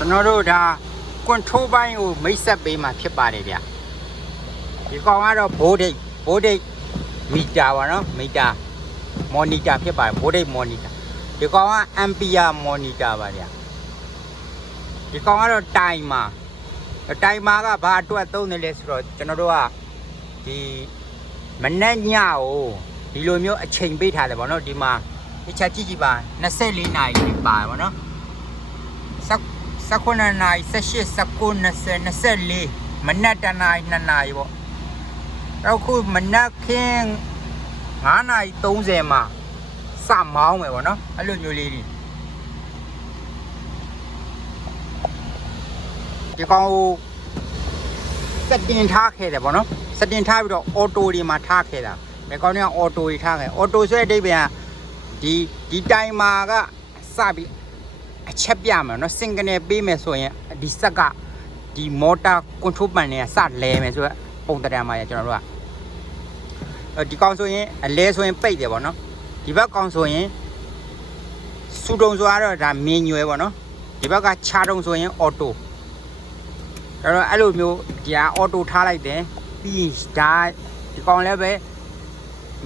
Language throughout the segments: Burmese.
ကျွန်တော်တို့ဒါကွန်ထရိုးပိုင်းကိုမိတ်ဆက်ပေးမှဖြစ်ပါတယ်ဗျဒီကောင်ကတော့ဘိုးဒိတ်မီတာပါနော်မီတာမော်နီတာဖြစ်ပါတယ်ဘိုးဒိတ်မော်နီတာဒီကောင်ကအမ်ပီယာမော်နီတာပါဗျဒီကောင်ကတော့တိုင်မာကဘာအတွက်သုံးတယ်လဲဆိုတော့ကျွန်တော်တို့ကဒီမနက်ညကိုဒီလိုမျိုးအချိန်ပေးထားတယ်ဗောနော်ဒီမှာတစ်ချက်ကြည့်ပါ24နာရီပါဗောနော်19နာရီ18 19 20 24မနက်တနာရီ2နာရီပေါ့တော့ခုမနက်ခင်း9နာရီ30မှာစမောင်းမယ်ဗောနော်အဲ့လိုမျိုးလေးဒီကောင်ကိုစက်တင်ထားခဲ့တယ်ဗောနော်စက်တင်ထားပြီးတော့အော်တိုတွေမှာထားခဲ့တာဒီကောင်ကအော်တိုတွေထားခဲ့အော်တိုဆိုတဲ့အဓိပ္ပာယ်ကဒီတိုင်မာကစပြီးအချက်ပြမယ်နော်စင်ကနေပေးမယ်ဆိုရင်ဒီစက်ကဒီမော်တာကွန်ထရိုးပန်တွေကစလဲမယ်ဆိုတော့ပုံတရံမှာရကျွန်တော်တို့ကဒီကောင်ဆိုရင်အလဲဆိုရင်ပိတ်တယ်ဗောနော်ဒီဘက်ကောင်ဆိုရင်စူတုံဆိုတော့ဒါမင်းညွဲဗောနော်ဒီဘက်ကခြားတုံဆိုရင်အော်တိုအဲ့လိုမျိုးဒီဟာအော်တိုထားလိုက်တယ်ပြီးဒါဒီကောင်လည်းပဲ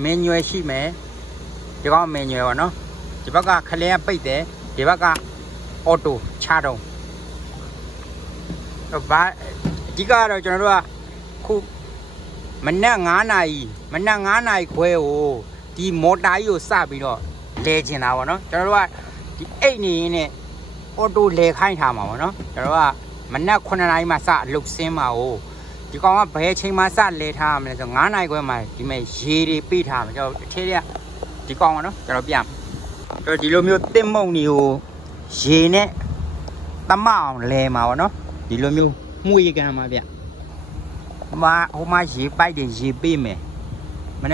မင်းညွဲရှိမယ်ဒီကောင်မင်းညွဲဗောနော်ဒီဘက်ကခလဲကပိတ်တယ်ဒီဘက်ကအော်တိုခြားတုံဘာအဓိကတော့ကျွန်တော်တို့ကခုမနက်9နာရီခွဲကိုဒီမော်တာကြီးကိုစပြီးတော့လဲကျင်တာဗောနော်ကျွန်တော်တို့ကဒီအိတ်နေရင်းနဲ့အော်တိုလဲခိုင်းထားမှာဗောနော်ကျွန်တော်တို့ကမနက်9နာရီမှစအလုပ်ဆင်းမှာကိုဒီကောင်ကဘယ်ချိန်မှစလဲထားရမလဲဆို9နာရီခွဲမှဒီမဲ့ရေတွေပေးထားမှာကျွန်တော်အထဲကဒီကောင်ကနော်ကျွန်တော်ပြကျွန်တော်ဒီလိုမျိုးတစ်မုံတွေကိုရေနဲ့တမအောင်လဲမှာဗောနော်ဒီလိုမျိုးမှုရကန်မှာဗျဟိုမှာရေပိုက်တယ်ရေပေးမယ်မ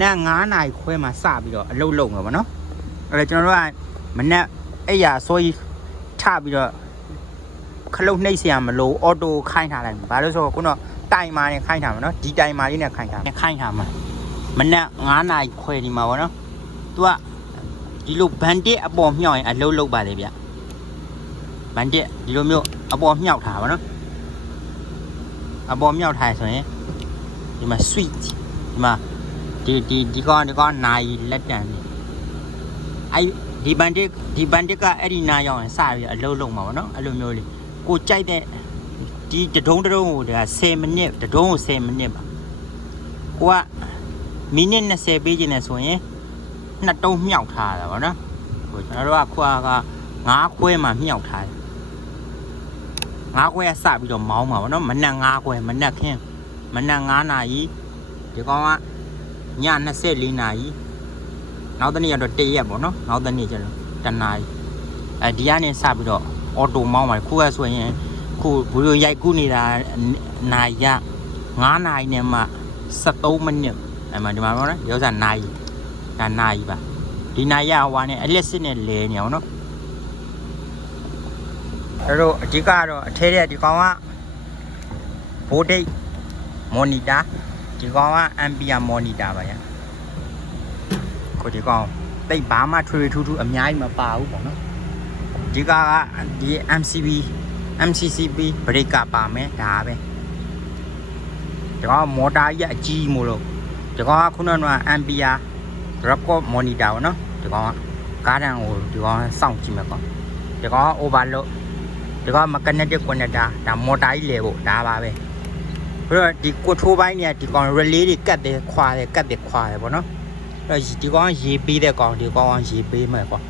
နက်9နာရီခွဲမှာစပြီးတော့အလုပ်လုပ်မှာဗောနော်အဲ့ဒါကျွန်တော်တို့ကမနက်အဲ့ရဆိုကြီးထပြီးတော့ခလုတ်နှိပ်เสียမလို့အော်တိုခိုင်းထားလိုက်ဘာလို့ဆိုတော့ခုနတိုင်မာနဲ့ခိုင်းထားမှာနော်ဒီတိုင်မာလေးနဲ့ခိုင်းထားမှာမနက်9နာရီခွဲဒီမှာဗောနော်သူကဒီလိုဘန်တစ်အပေါ်မြောက်ရင်အလုပ်လုပ်ပါလေဗျဘန်တစ်ဒီလိုမျိုးအပေါ်မြောက်ထားပါနော်အပေါ်မြောက်ထားဆိုရင်ဒီမှာ switch ဒီမှာဒီကောင်နိုင်လက်တံနေအဲ့ဒီဘန်တစ်ကအဲ့ဒီနာရောက်ရင်စပြီးအလုပ်လုပ်မှာဗောနော်အဲ့လိုမျိုးလေးကိုကြိုက်တဲ့ဒီတုံးကိုဒါ10မိနစ်တုံးကို10မိနစ်ပါကိုကမိနစ်20ပေးခြင်းနဲ့ဆိုရင်နှစ်တုံးမြောက်ထားတာဗောနော်ဟိုကျွန်တော်တို့ကခွာက9ခွဲမှာမြောက်ထားတယ်9ခွဲကစပြီးတော့မောင်းမှာဗောနော်မနက်9ခွဲမနက်ခင်းမနက်9နာရီဒီကောင်ကည24နာရီနောက်တနေ့ကတော့1ရက်ဗောနော်နောက်တနေ့ကျတော့1နာရီဒီကနေစပြီးတော့အော်တိုမောင်းပါခုကဆိုရင်ခုဗီဒီယိုရိုက်ကူးနေတာနိုင်ရ9နာရီနဲ့မှ73မိနစ်အဲ့မှာဒီမှာဗောနော်ရောစားနိုင်ဒါနိုင်ပါဒီနိုင်ရဟိုကနေအလက်စစ်နဲ့လဲနေအောင်နော်အဲ့တော့အဓိကတော့အထဲထဲဒီကောင်ကဘိုးဒိတ်မော်နီတာဒီကောင်ကအမ်ပီယာမော်နီတာပါဗျာကိုဒီကောင်တိတ်ဘာမှထွေထူးအများကြီးမပါဘူးပေါ့နော်ဒီကဒီ MCCB ဘရိတ်ကပါမယ်ဒါပဲဒီကောင်မော်တာကြီးအကြီးမို့လို့ဒီကောင်ကခုနကအမ်ပီယာrecord monitor ပေါ့နော်ဒီကောင်ကကားတန်းကိုဒီကောင်စောင့်ကြည့်မယ်ပေါ့ဒီကောင်က overload ဒီကောင် magnetic connector ဒါမော်တာကြီးလဲဖို့ဒါပါပဲပြီးတော့ဒီကွတ်ထိုးပိုင်းเนี่ยဒီကောင် relay တွေကတ်တယ်ခွာတယ်ပေါ့နော်အဲ့ဒီကောင်ရေပေးတဲ့ကောင်ဒီကောင်ကရေပေးမယ်ပေါ့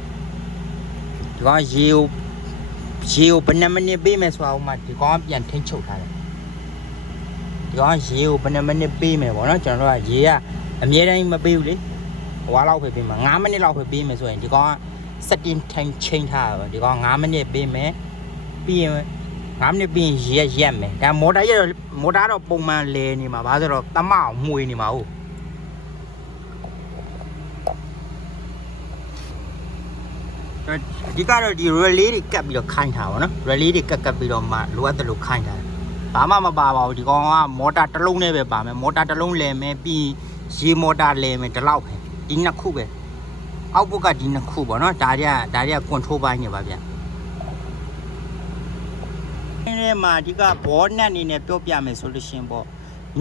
ဒီကောင်ရေကိုဘယ်နှမိနစ်ပေးမယ်ဆိုတာဥမာဒီကောင်ကပြန်ထိန်းချုပ်ထားတယ်ဒီကောင်ရေကိုဘယ်နှမိနစ်ပေးမယ်ပေါ့နော်ကျွန်တော်တို့ကရေကအမြဲတမ်းမပေးဘူးလေဟွာလောက်ပဲပေးမှာ9မိနစ်လောက်ပဲပေးမယ်ဆိုရင်ဒီကောင်က setting time ချိန်ထားတာဒီကောင်9မိနစ်ပေးမယ်ပြီးရင်9မိနစ်ပြီးရင်ရက်မယ်ဒါမော်တာတော့ပုံမှန်လဲနေမှာဘာဆိုတော့တမအောင်မှုေးနေမှာဟုတ်ဒီကတော့ဒီ relay တွေကပ်ပြီးတော့ခိုင်းထားပါတော့ relay တွေကပ်ပြီးတော့မှလိုအပ်တယ်လို့ခိုင်းထားတယ်ဘာမှမပါပါဘူးဒီကောင်ကမော်တာတစ်လုံးနဲ့ပဲပါမယ်မော်တာတစ်လုံးလဲမယ်ပြီးရေမော်တာလဲမယ်ဒီလောက်ပဲဒီနှစ်ခုပဲအောက်ဘက်ကဒီနှစ်ခုပေါ့နော်ဒါတွေကကွန်ထရိုးပိုင်းနေပါဗျ ထဲမှာဒီကဘောနက်အနေနဲ့ပြောပြမယ်ဆိုလို့ရှင်ပေါ့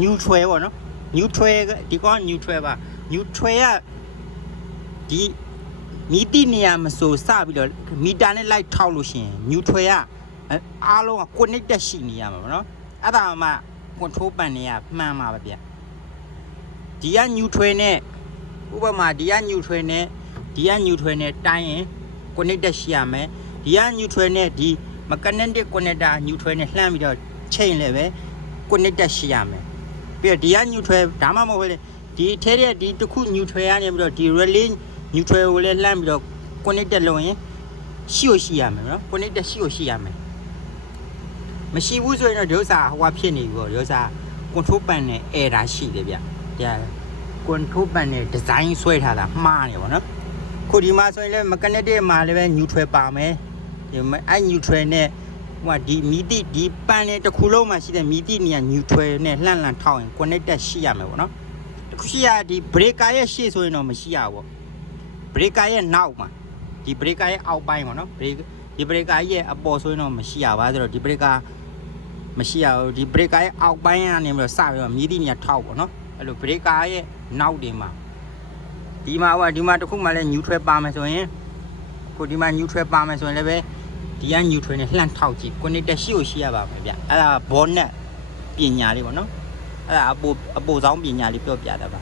neutral ပေါ့နော် neutral ဒီကောင် neutral ပါ neutral ကဒီမီတိနေရာမဆိုစပြီးတော့မီတာနဲ့လိုက်ထောက်လို့ရှင် neutral ကအားလုံးက connected ရှိနေရမှာပေါ့နော်အဲ့ဒါမှ control ပန်နေရမှန်မှာပဲဗျဒီက neutral နဲ့ဥပမာဒီက neutral နဲ့ဒီက neutral နဲ့တိုင်းရင် connected ရှိရမယ်ဒီက neutral နဲ့ဒီ magnetic connector neutral နဲ့လှမ်းပြီးတော့ချိန်လည်းပဲ connected ရှိရမယ်ပြီးတော့ဒီက neutral ဒါမှမဟုတ်လေဒီထဲတဲ့ဒီတစ်ခု neutral ကနေပြီးတော့ဒီ relay neutral ကိုလည်းလှမ်းပြီးတော့ connected လုပ်ရင်ရှိရမယ်နော် connected ရှိရမယ်မရှိဘူးဆိုရင်တော့ဒီဥစ္စာဟိုကဖြစ်နေပြီပေါ့ဒီဥစ္စာ control ပန်နဲ့ error ရှိတယ်ဗျဒီ control ပန်နဲ့ design ဆွဲထားတာမှားနေပါတော့ခုဒီမှာဆိုရင်လည်း magnetic မှာလည်းပဲ neutral ပါမယ်ဒီအဲ့ neutral နဲ့ဟိုကဒီမီတိဒီပန်နဲ့တစ်ခုလုံးမှာရှိတဲ့မီတိနေရာ neutral နဲ့လှမ်းထောက်ရင် connected ရှိရမယ်ပေါ့နော်တခုရှိရဒီ breaker ရဲ့ရှေ့ဆိုရင်တော့မရှိရဘူးပေါ့ breaker ရဲ့နောက်မှာဒီ breaker ရဲ့အောက်ပိုင်းပေါ့နော်ဒီ breaker ရဲ့အပေါ်ဆိုရင်တော့မရှိရပါဆိုတော့ဒီ breaker မရှိရဘူးဒီ breaker ရဲ့အောက်ပိုင်းကနေပြီးတော့စပြီးတော့မီတိနေရာထောက်ပေါ့နော်အဲ့လို breaker ရဲ့နောက်တင်မှာဒီမှာတစ်ခုမှလည်း neutral ပါမယ်ဆိုရင်ခုဒီမှာ neutral ပါမယ်ဆိုရင်လည်းပဲဒီက neutral နဲ့လှမ်းထောက်ကြည့် connected ရှိရပါမယ်ဗျအဲ့ဒါ bonnet ပညာလေးပေါ့နော်အဲ့ဒါအပိုဆောင်ပညာလေးပြောပြတာပါ